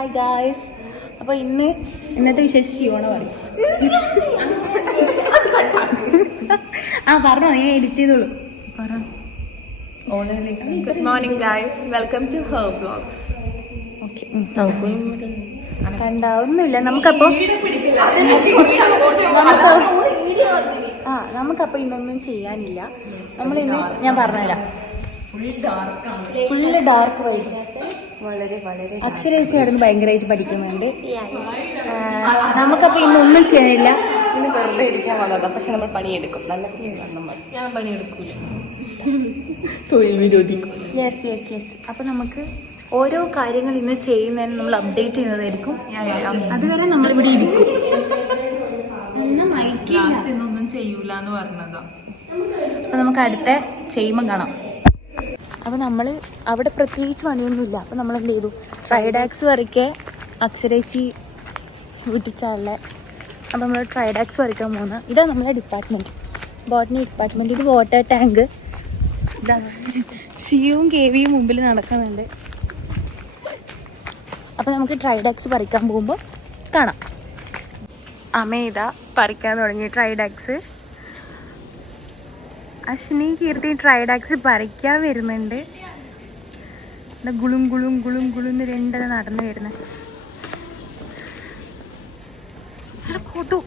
Hi guys. അപ്പോൾ ഇന്നത്തെ വിശേഷം ശിവണ പറയും. പറഞ്ഞോ, ഞാൻ എഡിറ്റ് ചെയ്തോളൂ. Good morning guys, welcome to her vlogs. കണ്ടാവുന്നില്ല നമുക്കപ്പോൾ ഇന്നൊന്നും ചെയ്യാനില്ല. നമ്മളിന്ന് ഞാൻ പറഞ്ഞുതരാം. Full dark vibe. വളരെ അക്ഷരേച്ചി കിടന്ന് ഭയങ്കരമായിട്ട് പഠിക്കുന്നുണ്ട്. നമുക്കപ്പോൾ ഇന്നൊന്നും ചെയ്യാനില്ല. ഇന്ന് വെറുതെ ഇരിക്കാൻ വന്നതാണ്. പക്ഷെ നമ്മൾ പണിയെടുക്കും. നല്ല ഞാൻ പണിയെടുക്കൂല, തൊഴിൽ വിരോധിക്കും. യെസ്. അപ്പൊ നമുക്ക് ഓരോ കാര്യങ്ങൾ ഇന്ന് ചെയ്യുന്നതിന് നമ്മൾ അപ്ഡേറ്റ് ചെയ്യുന്നതായിരിക്കും. അതുവരെ നമ്മളിവിടെ ഇരിക്കും. ഒന്നും ചെയ്യൂല എന്ന് പറഞ്ഞതാ. അപ്പൊ നമുക്ക് അടുത്ത ചെയ്യുമ്പം കാണാം. അപ്പോൾ നമ്മൾ അവിടെ പ്രത്യേകിച്ച് പണിയൊന്നുമില്ല. അപ്പോൾ നമ്മൾ എന്ത് ചെയ്തു, ട്രൈഡാക്സ് വരയ്ക്കെ അക്ഷരേച്ചി വിട്ടിച്ചാളെ. അപ്പോൾ നമ്മൾ ട്രൈഡാക്സ് വരയ്ക്കാൻ പോകുന്ന ഇതാണ് നമ്മളെ ഡിപ്പാർട്ട്മെൻറ്റ്, ബോട്ടണി ഡിപ്പാർട്ട്മെൻറ്റ്. ഇത് വാട്ടർ ടാങ്ക്. ഇതാണ് ഷിയും കേവിയും മുമ്പിൽ നടക്കുന്നുണ്ട്. അപ്പോൾ നമുക്ക് ട്രൈഡാക്സ് പറിക്കാൻ പോകുമ്പോൾ കാണാം. അമേത പറിക്കാൻ തുടങ്ങി ട്രൈഡാക്സ്. അശ്വിനി കീർത്തി ട്രൈഡാക്സ് പറിക്കാൻ വരുന്നുണ്ട്. ഗുളും ഗുളും ഗുളും ഗുളുന്ന് രണ്ടര നടന്നു വരുന്നത്. കോട്ടു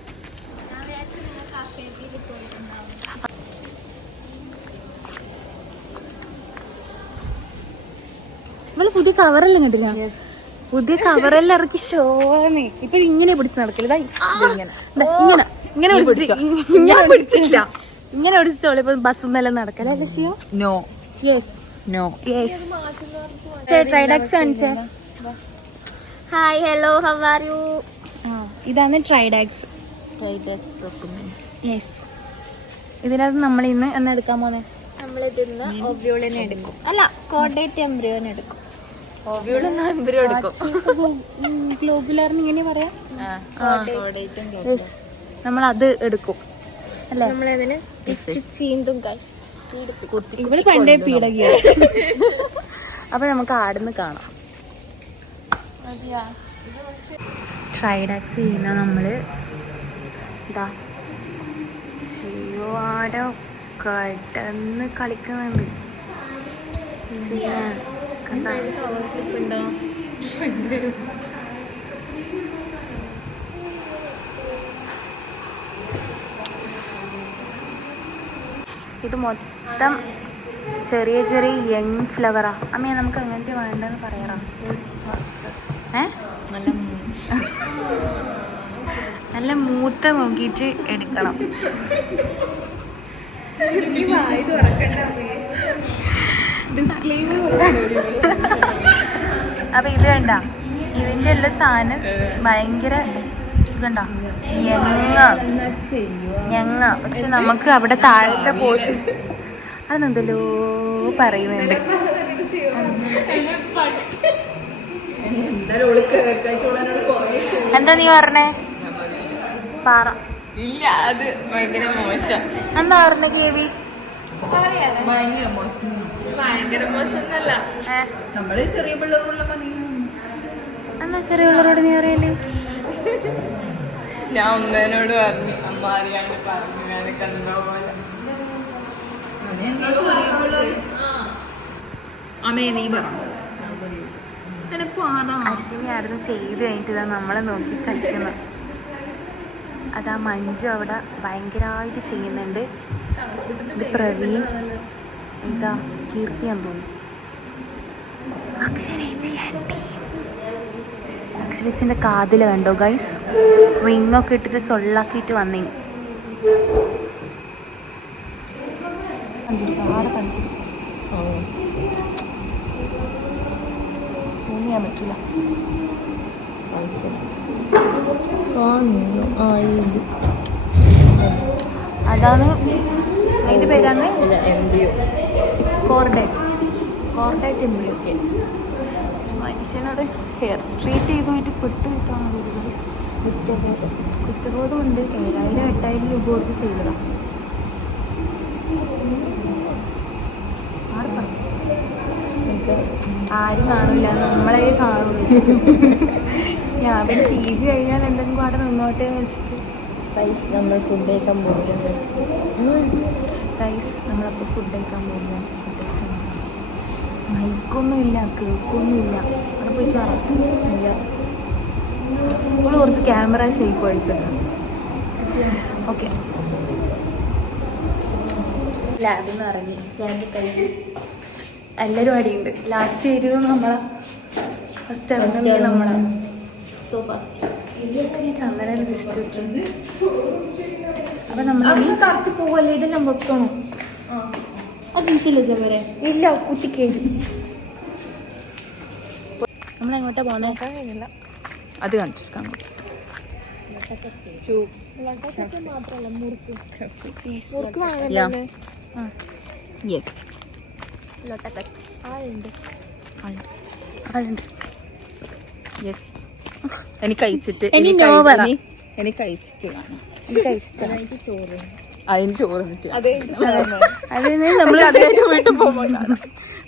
നമ്മള് പുതിയ കവറെല്ലാം കണ്ടില്ല? പുതിയ കവറെല്ലാം ഇറക്കി ഷോന്ന്. ഇപ്പൊ ഇങ്ങനെ പിടിച്ച് നടക്കില്ല. ഇങ്ങനെ പിടിച്ചോളൂ. ഇപ്പൊ ബസ്സൊന്നെല്ലാം നടക്കല്ലേ ഷിയോ? നോ. യെസ്. ട്രൈഡാക്സ് കാണിച്ചേ. Hi, hello, how are you? ഇതാണ് ട്രൈഡാക്സ്. യെസ്. ഇതിനകത്ത് നമ്മൾ ഇന്ന് എടുക്കാൻ പോന്നെ, നമ്മളിതിന്ന് ഓവ്യൂളിനെ എടുക്കും. അല്ല, കോർഡേറ്റ് എംബ്രിയോനെ എടുക്കും. ഗ്ലോബുലാറിന് ഇങ്ങനെ പറയാം. നമ്മൾ അത് എടുക്കും അല്ലേ? നമ്മളതിന് ചീന്തും ഗൈസ്. ഇവിടെ പണ്ടേ പീടകിയ. അപ്പൊ നമുക്ക് ആടുന്ന് കാണാം. ട്രൈഡാക്സ് ചെയ്യുന്ന നമ്മള് ഇതാ ഷിയോ ആടെ കടന്ന് കളിക്കുന്നുണ്ട്. ഇത് മൊത്തം ചെറിയ യങ് ഫ്ലവറാ. അമ്മേ, നമുക്ക് അങ്ങനത്തെ വേണ്ടെന്ന് പറയാറാ. നല്ല മൂത്ത നോക്കിയിട്ട് എടുക്കണം. അപ്പൊ ഇത് കണ്ട, ഇതിന്റെ എല്ലാ സാധനം ഭയങ്കര ഇതുണ്ട ഞങ്ങ. പക്ഷെ നമുക്ക് അവിടെ താഴത്തെ പോഷൻ അതെന്തല്ലോ പറയുന്നുണ്ട്. എന്താ നീ പറഞ്ഞേ? പറ. ഇല്ല, അത് ഭയങ്കര മോശം. എന്താ പറഞ്ഞ കേവി? ഭയങ്കര മോശം എന്നല്ല, നമ്മള് ചെറിയ പിള്ളേരുള്ള പണി. എന്നാ ചെറിയ പിള്ളേരോട് നീ അറിയല്ലേ? ഞാൻ അമ്മേനോട് പറഞ്ഞു, അമ്മ അറിയാണ്ട് പറഞ്ഞു, ഞാൻ കണ്ടോ പോലെ. അമ്മേ നീ പറഞ്ഞു. അശ്വിനി ആയിരുന്നു ചെയ്ത് കഴിഞ്ഞിട്ട് നമ്മളെ നോക്കി കളിക്കുന്നത്. അതാ മഞ്ജു അവിടെ ഭയങ്കരമായിട്ട് ചെയ്യുന്നുണ്ട്. ഇത് പ്രവീൺ, ഇതാ കീർത്തിയാന്ന് തോന്നുന്നു. അക്ഷരേച്ചിന്റെ കാതില് കണ്ടോ ഗൈസ്, റിങ്ങൊക്കെ ഇട്ടിട്ട് സൊള്ളാക്കിയിട്ട് വന്നേ. സൂമിയാൻ പറ്റൂല. അതാണ് അതിന്റെ പേരാണ് കോർഡേറ്റ് എംബ്രിയോ. മനുഷ്യനോട് ഹെയർ സ്ട്രീറ്റ് ചെയ്ത് പോയിട്ട് പെട്ടുകിട്ടാണ്. കുറ്റബോധം ഉണ്ട്. 7,000-8,000 രൂപ കൊടുത്ത് ചെയ്തതാണ്. ആരും കാണില്ല, നമ്മളെ കാണുള്ളൂ. ഞാൻ പിന്നെ PG കഴിഞ്ഞാൽ എന്തെങ്കിലും അവിടെ നിന്നോട്ടെ വെച്ചിട്ട്. ഗൈസ് നമ്മൾ ഫുഡ് കഴിക്കാൻ പോകുന്നത്. ഗൈസ് നമ്മളപ്പോൾ ഫുഡ് കഴിക്കാൻ പോകുമ്പോൾ മൈക്കൊന്നും ഇല്ല, കേൾക്കൊന്നും ഇല്ല. അവിടെ പോയിട്ട് ഇല്ല. ഇപ്പോൾ കുറച്ച് ക്യാമറ ഷേപ്പ് പേഴ്സൺ. ഓക്കെ, ലാബിൽ നിന്ന് ഇറങ്ങി എല്ലാവരും അടിയുണ്ട്. ലാസ്റ്റ് ചെയ്തത് നമ്മളെ ഫസ്റ്റ് ഇറങ്ങുന്നത് നമ്മളെ. സോ ഫസ്റ്റ് ചന്ദന ലിസ്റ്റ് അപ്പൊ നമ്മൾ കറക്റ്റ് പോവല്ലേ, ഇതെല്ലാം വെക്കണോ? അത് ശരിയല്ല ചവരെ, ഇല്ല കുത്തിക്കേരി. നമ്മളെങ്ങോട്ടാ പോണേ? അത് കാണിച്ചിരിക്കാം. Yes, yes. എനിക്ക് അയച്ചിട്ട് എനിക്ക് അയച്ചിട്ട് കാണാം. അതിന് ചോറ്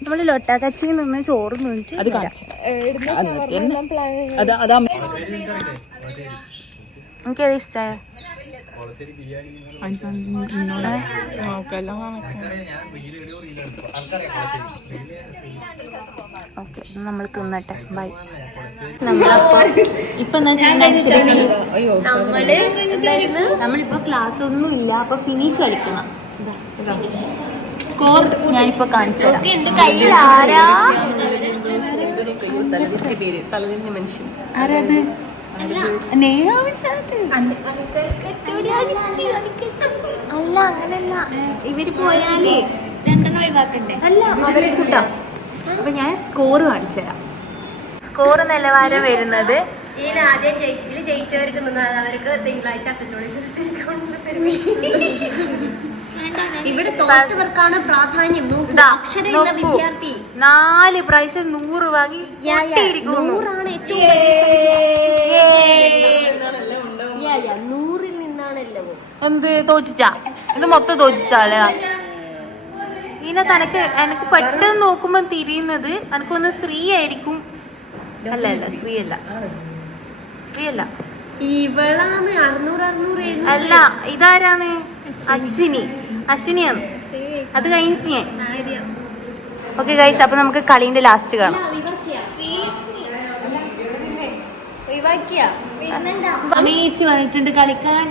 നമ്മള് ലൊട്ടാക്കച്ചിയിൽ നിന്ന് ചോറ് മേടിച്ച് അത് കാണിച്ചു. എനിക്കത് ഇഷ്ടമായ. ഓക്കെ, നമ്മൾ തിന്നട്ടെ. ബൈ. നമ്മളപ്പോ ഇപ്പൊ നമ്മളിപ്പോ ക്ലാസ് ഒന്നും ഇല്ല, അപ്പൊ ഫിനിഷ് കളിക്കണം. സ്കോർ ഞാനിപ്പോ കാണിച്ചു തരാം. ആരാത്? അല്ല, അങ്ങനല്ല. ഇവര് പോയാലേ 2 ഒഴിവാക്കണ്ടേ? അല്ല, അവരെ കൂട്ടാം. അപ്പൊ ഞാൻ സ്കോർ കാണിച്ചു തരാം. സ്കോർ നിലവാരം വരുന്നത് ആദ്യം ജയിച്ചവർക്ക് അവർക്ക് തിങ്കളാഴ്ച ഇവിടെ തോറ്റവർക്കാണ് പ്രാധാന്യം. അക്ഷരമുള്ള വിദ്യാർത്ഥി 4 പ്രാവശ്യം 100 വാങ്ങി 100 നിന്നാണല്ലോ. എന്ത് തോറ്റിച്ചാ? ഇത് മൊത്തം തോറ്റിച്ചാലേ ഇതിനകത്ത് എനിക്ക് പെട്ടെന്ന് നോക്കുമ്പോ തിരിയുന്നത് എനിക്കൊന്ന് ശ്രീ ആയിരിക്കും. അല്ല, ശ്രീ അല്ല. ഇവളാണ് 600 അല്ല, ഇതാരാണ്? അശ്വിനിയാണ്. അത് കഴിഞ്ഞു ഞാൻ. ഓക്കെ ഗൈസ്, അപ്പൊ നമുക്ക് കളീന്റെ ലാസ്റ്റ് കാണാം. അമേച്ച് വന്നിട്ടുണ്ട് കളിക്കാൻ.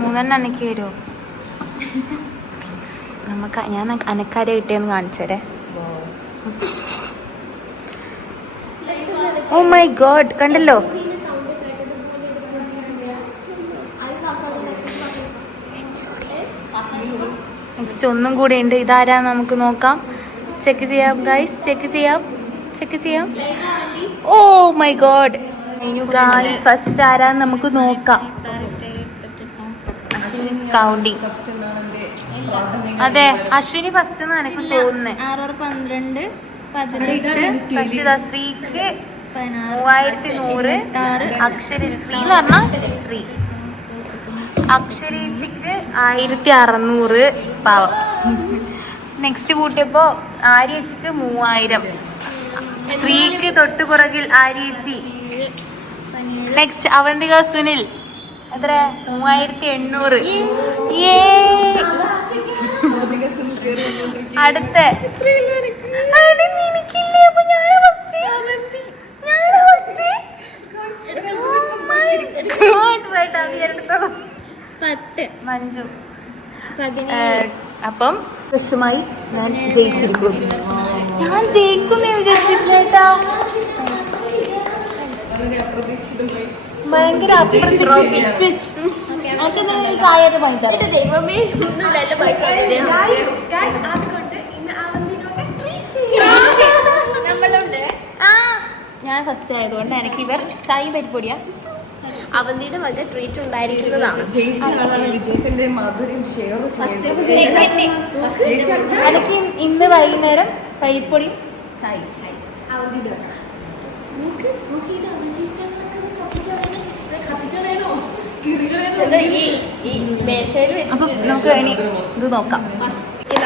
മൂന്നെണ്ണം അനക്ക് തരുമോ? നമുക്ക് ഞാൻ അനക്കാരെ കിട്ടിയെന്ന് കാണിച്ചേരെ. ഓ മൈ ഗോഡ്, കണ്ടല്ലോ. നെക്സ്റ്റ് ഒന്നും കൂടി ഉണ്ട്. ഇതാരാ നമുക്ക് നോക്കാം. ചെക്ക് ചെയ്യാം ഗൈസ്, ചെക്ക് ചെയ്യാം. Oh my god guys, first ആരാന്ന് നമുക്ക് നോക്കാം. കൗണ്ടിങ്. അതെ, അശ്വിനി ഫസ്റ്റ് എന്നാണ് എനിക്ക് തോന്നുന്നത്. 12 ഫസ്റ്റ് ശ്രീക്ക് 3100. ശ്രീ എന്ന് പറഞ്ഞാൽ ശ്രീ. അക്ഷരേച്ചിക്ക് 1600. പാവം. നെക്സ്റ്റ് കൂട്ടിയപ്പോ ആര്യേച്ചിക്ക് 3000. ശ്രീക്ക് തൊട്ടുപുറകിൽ ആര്യേച്ചി. നെക്സ്റ്റ് അവന്തിക സുനിൽ എത്ര? 3800. അടുത്ത മഞ്ജു. അപ്പം വിഷമായി ഞാൻ ജയിച്ചിരിക്കും. ഞാൻ ജയിക്കുന്നേ വിചാരിച്ചിട്ടില്ല. ഭയങ്കര ചായയൊക്കെ പണിത്തരാം. ഞാൻ ഫസ്റ്റ് ആയതുകൊണ്ട് എനിക്ക് ഇവർ ചായയും പരിപ്പൊടിയാ. അവന്തിയുടെ വളരെ ട്രീറ്റ് ഉണ്ടായിരിക്കുന്നതാണ്. എനിക്ക് ഇന്ന് വൈകുന്നേരം പരിപ്പൊടിയും ചായ. അവന്തിയുടെ ഈ മേശയിൽ അപ്പൊ നമുക്ക് ഇനി ഇത് നോക്കാം.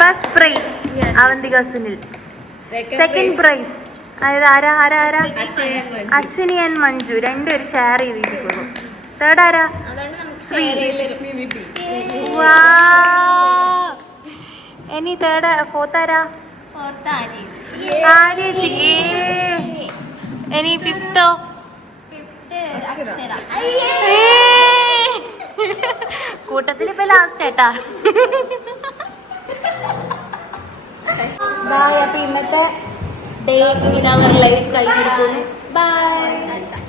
First prize Avantika Sunil, second prize അതായത് ആരാ ആരാ ആരാ അശ്വിനി ആൻഡ് മഞ്ജു രണ്ടുപേരും ഷെയർ ചെയ്തിരിക്കുന്നു. തേർഡ് ആരാ ശ്രീ. ഇനി തേർഡ് ഫോർത്ത് ആരാ ആര്യേച്ചി. ഇനി ഫിഫ്തോ കൂട്ടത്തിൽ ഇപ്പൊ ലാസ്റ്റ് ഏട്ടാ. ബൈ. അപ്പൊ ഇന്നത്തെ ഡേ ഇൻ അവർ ലൈഫ് കഴിഞ്ഞിരിക്കുന്നു. ബൈ.